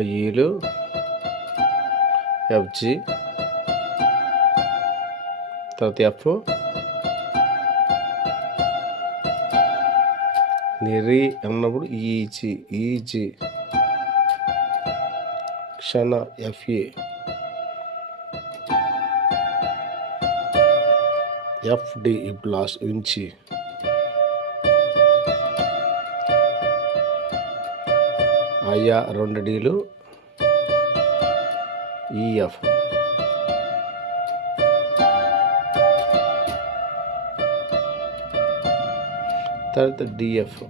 2 ఈలు ఎఫ్జి, తర్వాత ఎఫ్, రి అన్నప్పుడు ఈజీ, క్షణ ఎఫ్ఏ, ఎఫ్డి ఇప్పుడు లాస్ట్ వించి, అయ్యా 2 డీలు ఈఎఫ్, తర్వాత డిఎఫ్,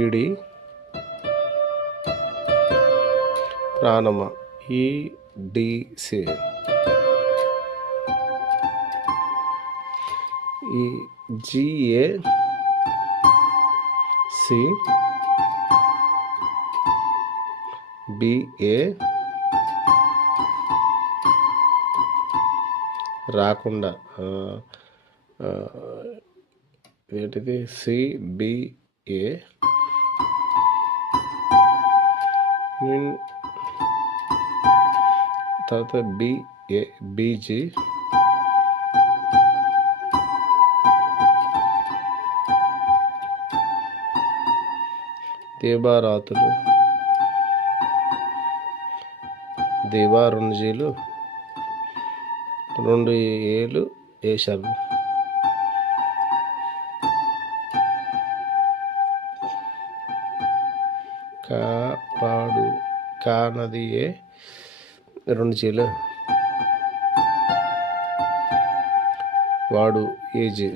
ఈడి, ప్రాణమ ఈడిసి, ఈ జిఏ సి, బిఏ రాకుండా ఏంటిది సిబిఏ, తర్వాత బిఏ బీజీ, దీబారాతులు, దీబా 2 జీలు 2 ఏలు వేశారు, కాపాడు కానది 2 జీలు, వాడు ఏజీ,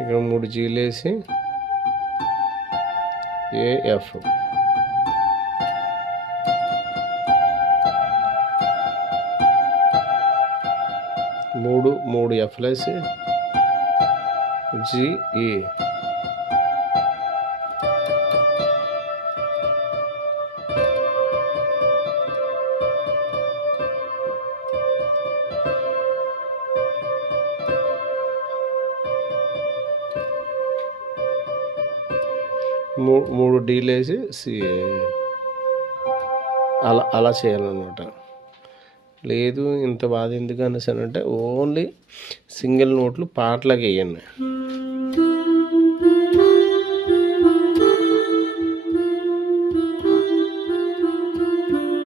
ఇక్కడ 3 జీలు వేసి ఏఎఫ్, 3 ఎఫ్లు వేసి జిఈ, మూడు డీలు వేసి అలా చేయాలన్నమాట. లేదు ఇంత బాధ ఎందుకు అనేసి అంటే ఓన్లీ సింగిల్ నోట్లు పాటలకు వేయండి.